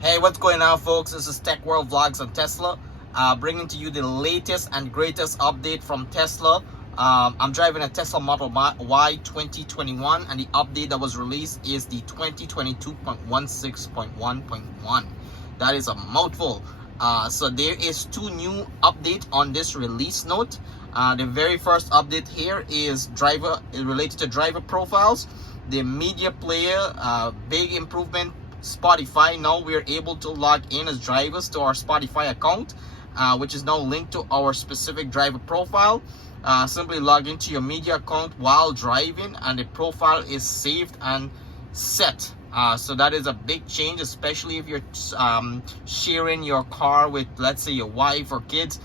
Hey, what's going on, folks? This is Tech World Vlogs on Tesla, bringing to you the latest and greatest update from Tesla. I'm driving a Tesla Model Y 2021, and the update that was released is the 2022.16.1.1. That is a mouthful. So there is two new updates on this release note. The very first update here is related to driver profiles. The media player, big improvement. Spotify, now we're able to log in as drivers to our Spotify account, which is now linked to our specific driver profile. Simply log into your media account while driving, and the profile is saved and set. So that is a big change, especially if you're sharing your car with, let's say, your wife or kids.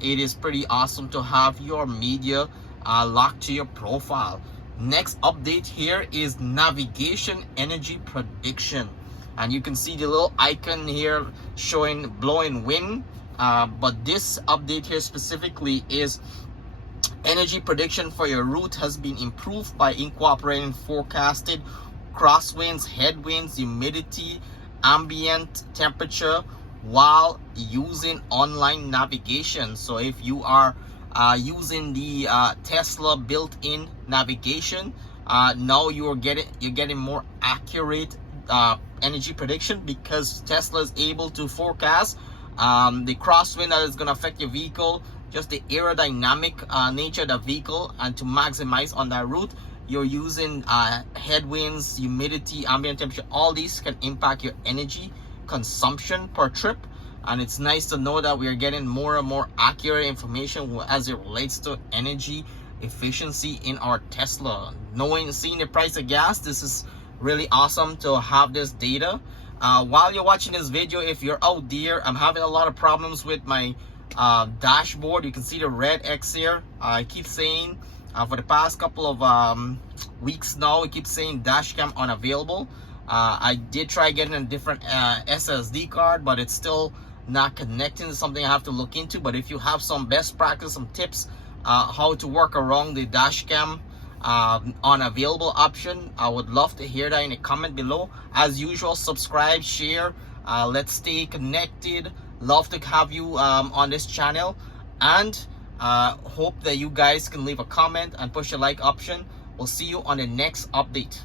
It is pretty awesome to have your media locked to your profile. Next update here is navigation energy prediction, and you can see the little icon here showing blowing wind. But this update here specifically is energy prediction for your route has been improved by incorporating forecasted crosswinds, headwinds, humidity, ambient temperature while using online navigation. So if you are using the Tesla built-in navigation, now you're getting more accurate energy prediction, because Tesla is able to forecast the crosswind that is going to affect your vehicle, just the aerodynamic nature of the vehicle, and to maximize on that route you're using headwinds, humidity, ambient temperature. All these can impact your energy consumption per trip, and it's nice to know that we are getting more and more accurate information as it relates to energy efficiency in our Tesla. Seeing the price of gas, this is really awesome to have this data. While you're watching this video, if you're out there, I'm having a lot of problems with my dashboard. You can see the red X here. I keep saying for the past couple of weeks now, it keeps saying dash cam unavailable. I did try getting a different SSD card, but it's still not connecting. It's something I have to look into. But if you have some best practice, some tips how to work around the dash cam unavailable option, I would love to hear that in a comment below. As usual, subscribe, share, let's stay connected. Love to have you on this channel, and hope that you guys can leave a comment and push the like option. We'll see you on the next update.